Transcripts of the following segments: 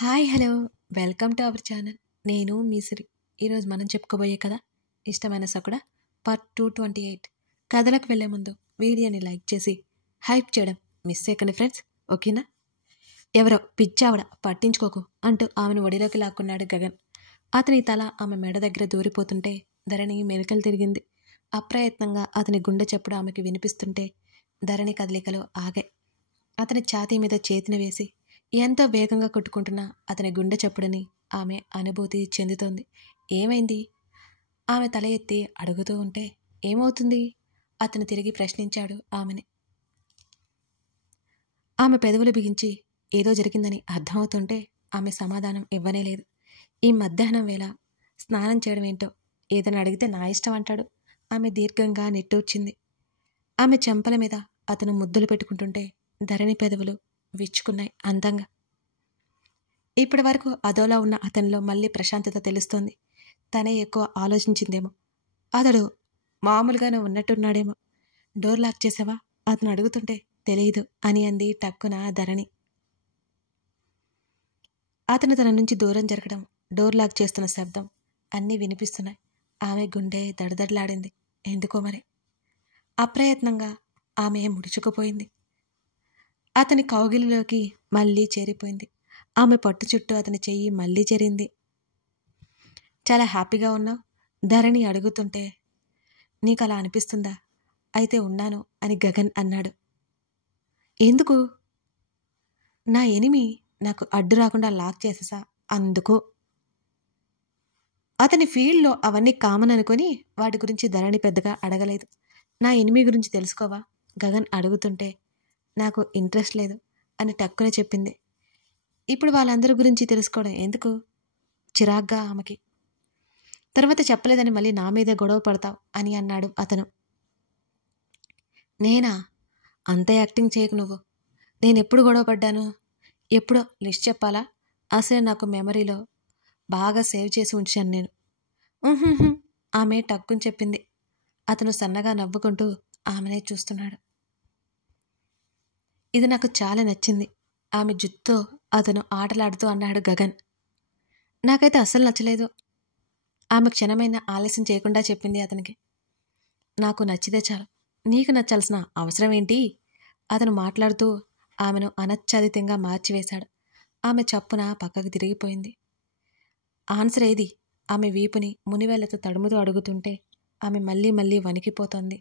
Hi hello welcome to our channel. నేను మీ సిరి. ఈరోజు మనం చెప్పుకోబోయే కథ ఇష్టమైన సకుడ పార్ట్ 228. కథలకు వెళ్లే ముందు వీడియోని లైక్ చేసి హైప్ చేయడం మిస్ చేయకండి ఫ్రెండ్స్, ఓకేనా? ఎవరో పిచ్చావిడ పట్టించుకోకు అంటూ ఆమెను ఒడిలోకి లాక్కున్నాడు గగన్. అతని తల ఆమె మెడ దగ్గర దూరిపోతుంటే ధరణి మెలికలు తిరిగింది. అప్రయత్నంగా అతని గుండె చప్పుడు ఆమెకి వినిపిస్తుంటే ధరణి కదలికలు ఆగాయి. అతని ఛాతీ మీద చేతిని వేసి ఎంతో వేగంగా కొట్టుకుంటున్న అతని గుండె చప్పుడని ఆమె అనుభూతి చెందుతోంది. ఏమైంది? ఆమె తల ఎత్తి అడుగుతూ ఉంటే ఏమవుతుంది? అతను తిరిగి ప్రశ్నించాడు ఆమెని. ఆమె పెదవులు బిగించి ఏదో జరిగిందని అర్థమవుతుంటే ఆమె సమాధానం ఇవ్వనేలేదు. ఈ మధ్యాహ్నం వేళ స్నానం చేయడం ఏంటో, ఏదైనా అడిగితే నా ఇష్టం అంటాడు. ఆమె దీర్ఘంగా నిట్టూర్చింది. ఆమె చెంపల మీద అతను ముద్దులు పెట్టుకుంటుంటే ధరణి పెదవులు విచ్చుకున్నాయి అందంగా. ఇప్పటి వరకు అదోలా ఉన్న అతనిలో మళ్ళీ ప్రశాంతత తెలుస్తోంది. తనే ఎక్కువ ఆలోచించిందేమో, అతడు మామూలుగానే ఉన్నట్టున్నాడేమో. డోర్ లాక్ చేసావా అతను అడుగుతుంటే తెలియదు అని అంది టక్కున ధరణి. అతను తన నుంచి దూరం జరగడం, డోర్ లాక్ చేస్తున్న శబ్దం అన్నీ వినిపిస్తున్నాయి. ఆమె గుండె దడదడలాడింది. ఎందుకో మరి అప్రయత్నంగా ఆమె ముడుచుకుపోయింది. అతని కౌగిలిలోకి మళ్ళీ చేరిపోయింది. ఆమె పట్టు చుట్టూ అతని చెయ్యి మళ్ళీ చేరింది. చాలా హ్యాపీగా ఉన్నావు ధరణి అడుగుతుంటే, నీకు అలా అనిపిస్తుందా? అయితే ఉన్నాను అని గగన్ అన్నాడు. ఎందుకు? నా ఎనిమి నాకు అడ్డు రాకుండా లాక్ చేసేసా, అందుకు. అతని ఫీల్డ్లో అవన్నీ కామన్ అనుకుని వాటి గురించి ధరణి పెద్దగా అడగలేదు. నా ఎనిమి గురించి తెలుసుకోవా గగన్ అడుగుతుంటే, నాకు ఇంట్రెస్ట్ లేదు అని టక్కున చెప్పింది. ఇప్పుడు వాళ్ళందరి గురించి తెలుసుకోవడం ఎందుకు? చిరాగ్గా ఆమెకి. తర్వాత చెప్పలేదని మళ్ళీ నా మీదే గొడవ పడతావు అని అన్నాడు అతను. నేనా? అంత యాక్టింగ్ చేయకు నువ్వు. నేనెప్పుడు గొడవ పడ్డాను? ఎప్పుడో లిస్ట్ చెప్పాలా? అసలే నాకు మెమరీలో బాగా సేవ్ చేసి ఉంచాను నేను. ఆమె టక్కుని చెప్పింది. అతను సన్నగా నవ్వుకుంటూ ఆమెనే చూస్తున్నాడు. ఇది నాకు చాలా నచ్చింది. ఆమె జుత్తో అతను ఆటలాడుతూ అన్నాడు గగన్. నాకైతే అస్సలు నచ్చలేదు. ఆమె క్షణమైన ఆలస్యం చేయకుండా చెప్పింది అతనికి. నాకు నచ్చితే చాలు, నీకు నచ్చాల్సిన అవసరం ఏంటి? అతను మాట్లాడుతూ ఆమెను అనచ్చాదితంగా మార్చివేశాడు. ఆమె చప్పున పక్కకు తిరిగిపోయింది. ఆన్సర్ ఏది? ఆమె వీపుని మునివేళ్లతో తడుముతూ అడుగుతుంటే ఆమె మళ్ళీ మళ్ళీ వణికిపోతోంది.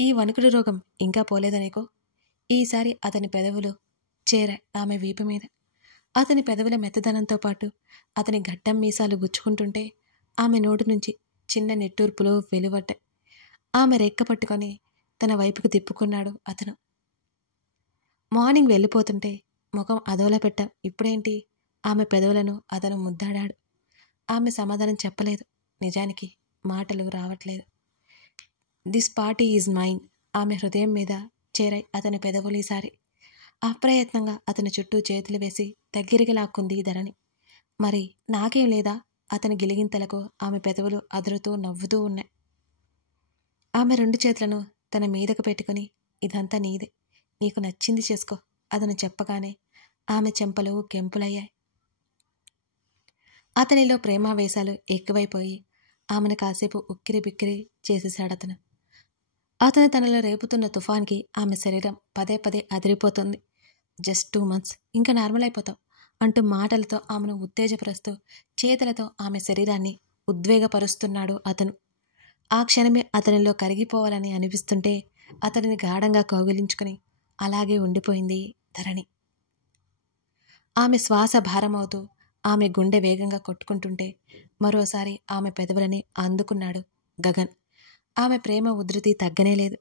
ఈ వణుకుడు రోగం ఇంకా పోలేదా నీకు? ఈసారి అతని పెదవులు చేరాయి ఆమె వీపు మీద. అతని పెదవుల మెత్తదనంతో పాటు అతని గడ్డం మీసాలు గుచ్చుకుంటుంటే ఆమె నోటి నుంచి చిన్న నిట్టూర్పులు వెలువడ్డాయి. ఆమె రెక్క పట్టుకొని తన వైపుకు తిప్పుకున్నాడు అతను. మార్నింగ్ వెళ్ళిపోతుంటే ముఖం అదోలా పెట్టావు, ఇప్పుడేంటి? ఆమె పెదవులను అతను ముద్దాడాడు. ఆమె సమాధానం చెప్పలేదు. నిజానికి మాటలు రావట్లేదు. This party is mine. ఆమె హృదయం మీద చేరాయి అతని పెదవులు ఈసారి. అప్రయత్నంగా అతని చుట్టూ చేతులు వేసి దగ్గరికి లాక్కుంది ధరణి. మరి నాకేం లేదా? అతని గిలిగింతలకు ఆమె పెదవులు అదురుతూ నవ్వుతూ ఉన్నాయి. ఆమె రెండు చేతులను తన మీదకు పెట్టుకుని, ఇదంతా నీదే, నీకు నచ్చింది చేసుకో అతను చెప్పగానే ఆమె చెంపలు కెంపులయ్యాయి. అతనిలో ప్రేమావేశాలు ఎక్కువైపోయి ఆమెను కాసేపు ఉక్కిరి బిక్కిరి చేసేశాడతను. అతను తనలో రేపుతున్న తుఫాన్కి ఆమె శరీరం పదే పదే అదిరిపోతుంది. జస్ట్ 2 months, ఇంకా నార్మల్ అయిపోతావు అంటూ మాటలతో ఆమెను ఉత్తేజపరుస్తూ చేతులతో ఆమె శరీరాన్ని ఉద్వేగపరుస్తున్నాడు అతను. ఆ క్షణమే అతనిలో కరిగిపోవాలని అనిపిస్తుంటే అతనిని గాఢంగా కౌగిలించుకుని అలాగే ఉండిపోయింది ధరణి. ఆమె శ్వాస భారమవుతూ ఆమె గుండె వేగంగా కొట్టుకుంటుంటే మరోసారి ఆమె పెదవులని అందుకున్నాడు గగన్. ఆమె ప్రేమ ఉధృతి తగ్గనేలేదు.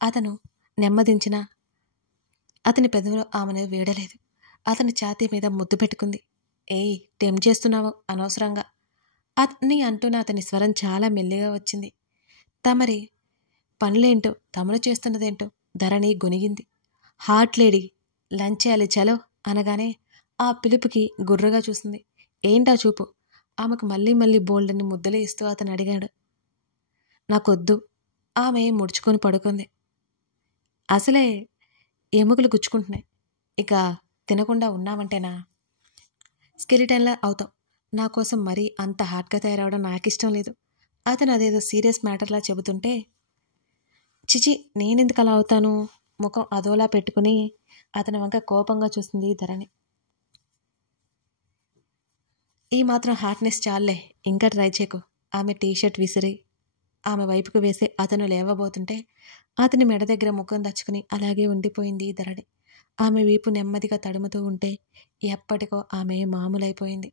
అతను నెమ్మదించినా అతని పెదవులు ఆమెను వీడలేదు. అతని ఛాతీ మీద ముద్దు పెట్టుకుంది. ఏయ్, టెం చేస్తున్నావు అనవసరంగా అని అంటూనే అతని స్వరం చాలా మెల్లిగా వచ్చింది. తమరి పనులేంటో, తమరు చేస్తున్నదేంటో ధరణి గొనిగింది. హాట్ లేడీ, లంచ్ చేయాలి చలో అనగానే ఆ పిలుపుకి గుర్రగా చూసింది. ఏంటా చూపు? ఆమెకు మళ్ళీ మళ్ళీ బోల్డని ముద్దలు ఇస్తూ అతను అడిగాడు. నాకొద్దు. ఆమె ముడుచుకొని పడుకుంది. అసలే ఎముకలు గుచ్చుకుంటున్నాయి, ఇక తినకుండా ఉన్నావంటేనా? స్కెలిటన్లా అవుతావు. నా కోసం మరీ అంత హార్డ్గా తయారవడం నాకిష్టం లేదు. అతను అదేదో సీరియస్ మ్యాటర్లా చెబుతుంటే, చిచి నేనెందుకు అలా అవుతాను? ముఖం అదోలా పెట్టుకుని అతని వంక కోపంగా చూసింది ధరణి. ఈ మాత్రం హార్ట్నెస్ చాలే, ఇంకా ట్రై చేయకు. ఆమె టీషర్ట్ విసిరి ఆమె వైపుకు వేసి అతను లేవబోతుంటే అతని మెడ దగ్గర ముఖం దచ్చుకుని అలాగే ఉండిపోయింది ధరణి. ఆమె వీపు నెమ్మదిగా తడుముతూ ఉంటే ఎప్పటికో ఆమె మామూలైపోయింది.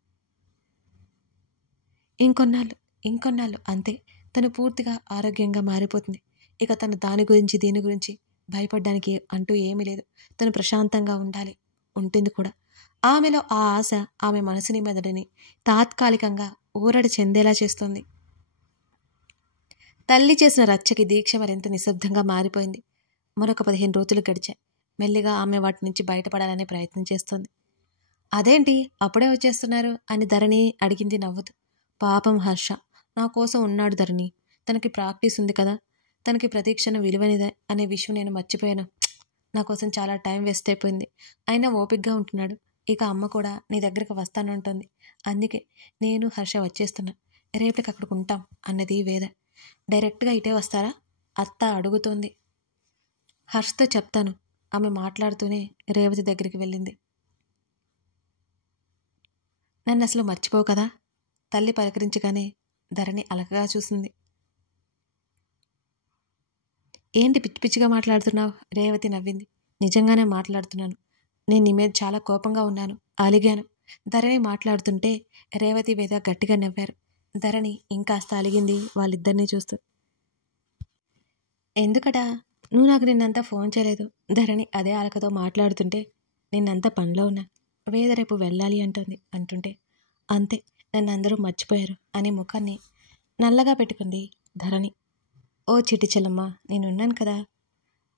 ఇంకొన్నాళ్ళు అంతే, తను పూర్తిగా ఆరోగ్యంగా మారిపోతుంది. ఇక తను దాని గురించి దీని గురించి భయపడ్డానికి అంటూ ఏమీ లేదు. తను ప్రశాంతంగా ఉండాలి, ఉంటుంది కూడా. ఆమెలో ఆ ఆశ ఆమె మనసుని మెదడుని తాత్కాలికంగా ఊరడి చెందేలా చేస్తుంది. తల్లి చేసిన రచ్చకి దీక్ష మరింత నిశ్శబ్దంగా మారిపోయింది. మరొక 15 రోజులు గడిచాయి. మెల్లిగా ఆమె వాటి నుంచి బయటపడాలనే ప్రయత్నం చేస్తోంది. అదేంటి అప్పుడే వచ్చేస్తున్నారు అని ధరణి అడిగింది నవ్వుతూ. పాపం హర్ష నా కోసం ఉన్నాడు ధరణి. తనకి ప్రాక్టీస్ ఉంది కదా, తనకి ప్రతీక్షణ విలువనిదే అనే విషయం నేను మర్చిపోయాను. నా కోసం చాలా టైం వేస్ట్ అయిపోయింది. అయినా ఓపికగా ఉంటున్నాడు. ఇక అమ్మ కూడా నీ దగ్గరకు వస్తానంటుంది. అందుకే నేను హర్ష వచ్చేస్తున్నా. రేపటికి అక్కడికి ఉంటాం అన్నది వేద. డైరెక్ట్గా ఇటే వస్తారా? అత్త అడుగుతోంది. హర్షతో చెప్తాను. ఆమె మాట్లాడుతూనే రేవతి దగ్గరికి వెళ్ళింది. నన్ను అసలు మర్చిపోవు కదా? తల్లి పలకరించగానే ధరణి అలకగా చూసింది. ఏంటి పిచ్చి పిచ్చిగా మాట్లాడుతున్నావు? రేవతి నవ్వింది. నిజంగానే మాట్లాడుతున్నాను. నేను నీ మీద చాలా కోపంగా ఉన్నాను, అలిగాను. ధరణి మాట్లాడుతుంటే రేవతి వేద గట్టిగా నవ్వారు. ధరణి ఇంకాస్త అలిగింది వాళ్ళిద్దరినీ చూస్తూ. ఎందుకటా? నువ్వు నాకు నిన్నంతా ఫోన్ చేయలేదు. ధరణి అదే అలకతో మాట్లాడుతుంటే నిన్నంతా పనిలో ఉన్నా. వేద రేపు వెళ్ళాలి అంటుంటే అంతే, నన్ను అందరూ మర్చిపోయారు అని ముఖాన్ని నల్లగా పెట్టుకుంది ధరణి. ఓ చిట్టి చెల్లమ్మ, నేనున్నాను కదా,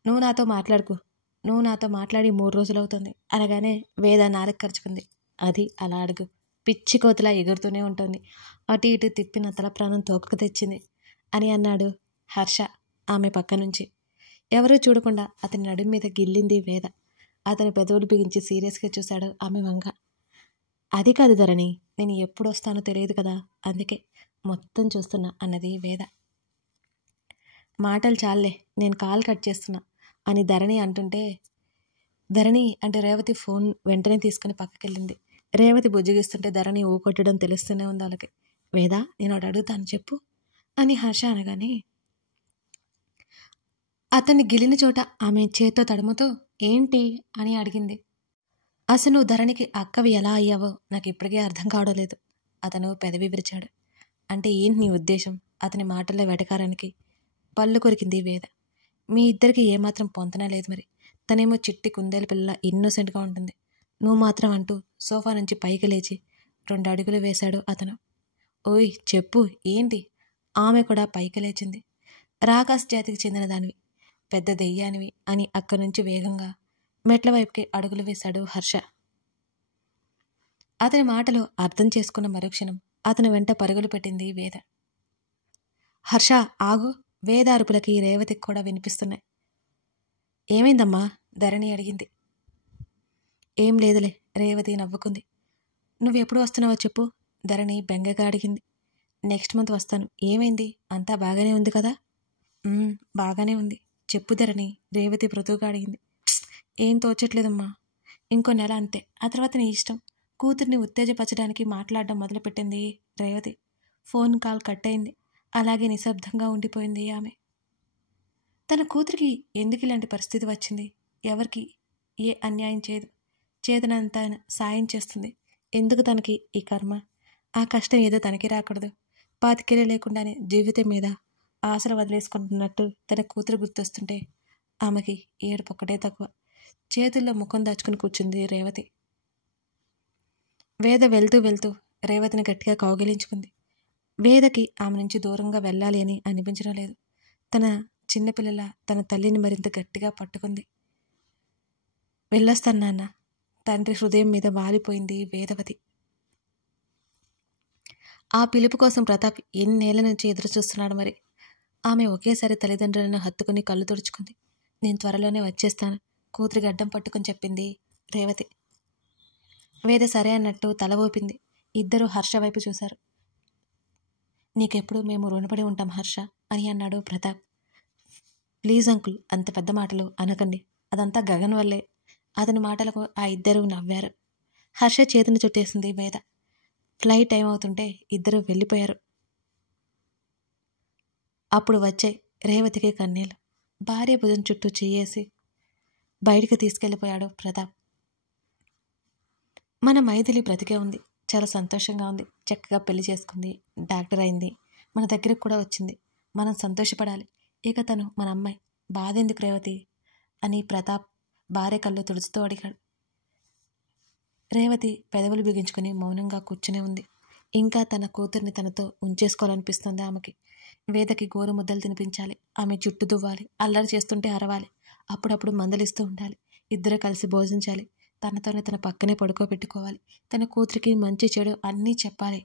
నువ్వు నాతో మాట్లాడుకు. నువ్వు నాతో మాట్లాడి 3 రోజులవుతుంది అనగానే వేద నారక్కర్చుకుంది. అది అలా అడుగు, పిచ్చి కోతలా ఎగురుతూనే ఉంటుంది. అటు ఇటు తిప్పిన తల ప్రాణం తోకకు తెచ్చింది అని అన్నాడు హర్ష ఆమె పక్క నుంచి. ఎవరూ చూడకుండా అతని నడుము మీద గిల్లింది వేద. అతని పెదవులు బిగించి సీరియస్గా చూశాడు ఆమె వంక. అది కాదు ధరణి, నేను ఎప్పుడు వస్తానో తెలియదు కదా, అందుకే మొత్తం చూస్తున్నా అన్నది వేద. మాటలు చాలే, నేను కాల్ కట్ చేస్తున్నా అని ధరణి అంటుంటే ధరణి అంటే రేవతి ఫోన్ వెంటనే తీసుకుని పక్కకెళ్ళింది. రేవతి బుజ్జగిస్తుంటే ధరణి ఊకొట్టడం తెలుస్తూనే ఉంది వాళ్ళకి. వేద, నేను ఒకటి అడుగుతాను చెప్పు అని హర్ష అనగానే అతన్ని గిలిన చోట ఆమె చేత్తో తడుముతూ ఏంటి అని అడిగింది. అసలు నువ్వు ధరణికి అక్కవి ఎలా అయ్యావో నాకు ఇప్పటికే అర్థం కావడం లేదు. అతను పెదవి విరిచాడు. అంటే ఏంటి నీ ఉద్దేశం? అతని మాటల్లో వెటకారానికి పళ్ళు కొరికింది వేద. మీ ఇద్దరికి ఏమాత్రం పొంతన లేదు మరి. తనేమో చిట్టి కుందేలు పిల్ల ఇన్నోసెంట్గా ఉంటుంది. నువ్వు మాత్రం అంటూ సోఫా నుంచి పైకి లేచి 2 అడుగులు వేశాడు అతను. ఓయ్ చెప్పు ఏంటి? ఆమె కూడా పైకి లేచింది. రాకాస్ జాతికి చెందిన దానివి, పెద్ద దెయ్యానివి అని అక్కడి నుంచి వేగంగా మెట్ల వైపుకి అడుగులు వేశాడు హర్ష. అతని మాటలు అర్థం చేసుకున్న మరుక్షణం అతని వెంట పరుగులు పెట్టింది వేద. హర్ష ఆగు! వేద అరుపులకి రేవతికి కూడా వినిపిస్తున్నాయి. ఏమైందమ్మా? ధరణి అడిగింది. ఏం లేదులే, రేవతి నవ్వుకుంది. నువ్వెప్పుడు వస్తున్నావో చెప్పు, ధరణి బెంగగా అడిగింది. నెక్స్ట్ మంత్ వస్తాను. ఏమైంది? అంతా బాగానే ఉంది కదా? బాగానే ఉంది. చెప్పు ధరణి, రేవతి మృదువుగా అడిగింది. ఏం తోచట్లేదమ్మా. ఇంకో నెల అంతే, ఆ తర్వాత నీ ఇష్టం. కూతుర్ని ఉత్తేజపరచడానికి మాట్లాడడం మొదలుపెట్టింది రేవతి. ఫోన్ కాల్ కట్ అయింది. అలాగే నిశ్శబ్దంగా ఉండిపోయింది ఆమె. తన కూతురికి ఎందుకు ఇలాంటి పరిస్థితి వచ్చింది? ఎవరికి ఏ అన్యాయం చేయదు, చేతనంత సాయం చేస్తుంది. ఎందుకు తనకి ఈ కర్మ? ఆ కష్టం ఏదో తనకి రాకూడదు. 25 లేకుండానే జీవితం మీద ఆశలు వదిలేసుకుంటున్నట్టు తన కూతురు గుర్తొస్తుంటే ఆమెకి ఏడుపు ఒక్కటే తక్కువ. చేతుల్లో ముఖం దాచుకుని కూర్చుంది రేవతి. వేద వెళ్తూ రేవతిని గట్టిగా కౌగిలించుకుంది. వేదకి ఆమె నుంచి దూరంగా వెళ్ళాలి అని అనిపించడం లేదు. తన చిన్నపిల్లల తన తల్లిని మరింత గట్టిగా పట్టుకుంది. వెళ్ళొస్తాను నాన్న. తండ్రి హృదయం మీద వాలిపోయింది వేదవతి. ఆ పిలుపు కోసం ప్రతాప్ ఎన్నేళ్ల నుంచి ఎదురు చూస్తున్నాడు మరి. ఆమె ఒకేసారి తల్లిదండ్రులను హత్తుకుని కళ్ళు తుడుచుకుంది. నేను త్వరలోనే వచ్చేస్తాను, కూతురికి అడ్డం పట్టుకుని చెప్పింది రేవతి. వేద సరే అన్నట్టు తల ఊపింది. ఇద్దరూ హర్ష వైపు చూశారు. నీకెప్పుడు మేము రుణపడి ఉంటాం హర్ష అని అన్నాడు ప్రతాప్. ప్లీజ్ అంకుల్, అంత పెద్ద మాటలు అనకండి. అదంతా గగన్ వల్లే. అతని మాటలకు ఆ ఇద్దరూ నవ్వారు. హర్ష చేతిని చుట్టేసింది వేద. ఫ్లైట్ టైం అవుతుంటే ఇద్దరూ వెళ్ళిపోయారు. అప్పుడు వచ్చాయి రేవతికి కన్నీళ్ళు. భార్య భుజం చుట్టూ చెయ్యేసి బయటికి తీసుకెళ్ళిపోయాడు ప్రతాప్. మన మైథిలి బ్రతికే ఉంది. చాలా సంతోషంగా ఉంది. చక్కగా పెళ్లి చేసుకుంది, డాక్టర్ అయింది, మన దగ్గరకు కూడా వచ్చింది. మనం సంతోషపడాలి. ఇక తను మన అమ్మాయి. బాధెందుకు రేవతి అని ప్రతాప్ భార్య కళ్ళు తుడుచుతూ అడిగాడు. రేవతి పెదవులు బిగించుకుని మౌనంగా కూర్చునే ఉంది. ఇంకా తన కూతుర్ని తనతో ఉంచేసుకోవాలనిపిస్తుంది ఆమెకి. వేదకి గోరు ముద్దలు తినిపించాలి, ఆమె జుట్టు దువ్వాలి, అల్లరి చేస్తుంటే అరవాలి, అప్పుడప్పుడు మందలిస్తూ ఉండాలి. ఇద్దరు కలిసి భోజించాలి, తనతోనే తన పక్కనే పడుకోబెట్టుకోవాలి, తన కూతురికి మంచి చెడు అన్నీ చెప్పాలి.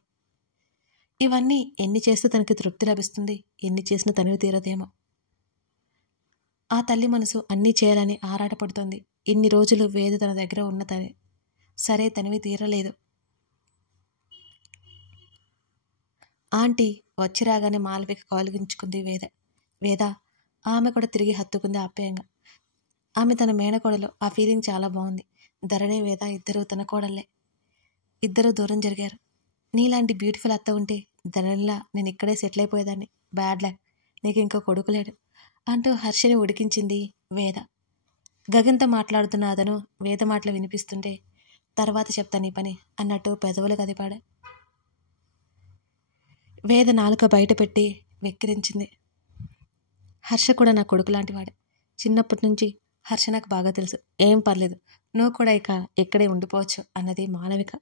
ఇవన్నీ ఎన్ని చేస్తే తనకి తృప్తి లభిస్తుంది, ఎన్ని చేసినా తనివి తీరదేమో. ఆ తల్లి మనసు అన్నీ చేయాలని ఆరాటపడుతోంది. ఇన్ని రోజులు వేద తన దగ్గర ఉన్న తనే సరే తనివి తీరలేదు. ఆంటీ వచ్చి రాగానే మాలవిక కాలుగించుకుంది వేద. ఆమె కూడా తిరిగి హత్తుకుంది ఆప్యాయంగా. ఆమె తన మేనకోడలు. ఆ ఫీలింగ్ చాలా బాగుంది. ధరణి వేద ఇద్దరూ తన కోడళ్ళే. ఇద్దరూ దూరం జరిగారు. నీలాంటి బ్యూటిఫుల్ అత్త ఉంటే ధరణిలా నేను ఇక్కడే సెటిల్ అయిపోయేదాన్ని. బ్యాడ్ లక్, నీకు ఇంకో కొడుకులేడు అంటూ హర్షని ఉడికించింది వేద. గగన్తో మాట్లాడుతున్న అతను వేద మాటలు వినిపిస్తుంటే తర్వాత చెప్తాను ఈ పని అన్నట్టు పెదవులు కదిపాడు. వేద నాలుక బయట పెట్టి వెక్కిరించింది. హర్ష కూడా నా కొడుకు లాంటివాడే. చిన్నప్పటి నుంచి హర్ష నాకు బాగా తెలుసు. ఏం పర్లేదు, నువ్వు కూడా ఇక ఇక్కడే ఉండిపోవచ్చు అన్నది మాలవిక.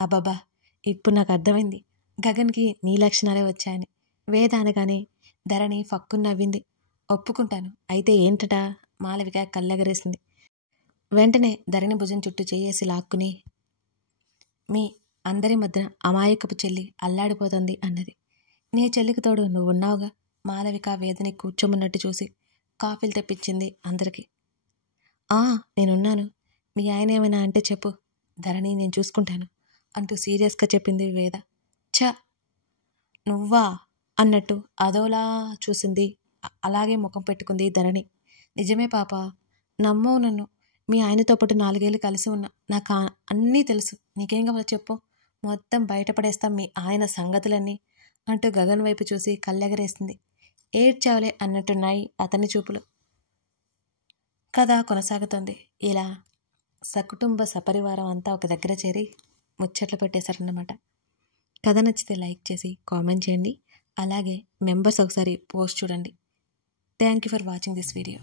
అబ్బాబా, ఇప్పుడు నాకు అర్థమైంది గగన్కి నీ లక్షణాలే వచ్చాయని. వేద అనగానే ధరణి ఫక్కున నవ్వింది. ఒప్పుకుంటాను, అయితే ఏంటట? మాలవిక కళ్ళెగరేసింది. వెంటనే ధరణి భుజం చుట్టూ చేయేసి లాక్కుని మీ అందరి మధ్యన అమాయకపు చెల్లి అల్లాడిపోతుంది అన్నది. నీ చెల్లికి తోడు నువ్వున్నావుగా. మాలవిక వేదని కూర్చోమన్నట్టు చూసి కాఫీలు తెప్పించింది అందరికీ. నేనున్నాను, మీ ఆయన ఏమైనా అంటే చెప్పు, ధరణి నేను చూసుకుంటాను అంటూ సీరియస్గా చెప్పింది వేద. నువ్వా అన్నట్టు అదోలా చూసింది. అలాగే ముఖం పెట్టుకుంది ధరణి. నిజమే పాప, నమ్మవు నన్ను. మీ ఆయనతో పాటు 4 ఏళ్ళు కలిసి ఉన్నా. నాకు అన్నీ తెలుసు. నీకేం కావాలో చెప్పు, మొత్తం బయటపడేస్తాం మీ ఆయన సంగతులన్నీ అంటూ గగన్ వైపు చూసి కళ్ళెగరేసింది. ఏడ్చావులే అన్నట్టున్నాయి అతని చూపులు. కథ కొనసాగుతుంది. ఇలా సకుటుంబ సపరివారం అంతా ఒక దగ్గర చేరి ముచ్చట్లు పెట్టేశారన్నమాట. కథ నచ్చితే లైక్ చేసి కామెంట్ చేయండి. అలాగే మెంబర్స్ ఒకసారి పోస్ట్ చూడండి. Thank you for watching this video.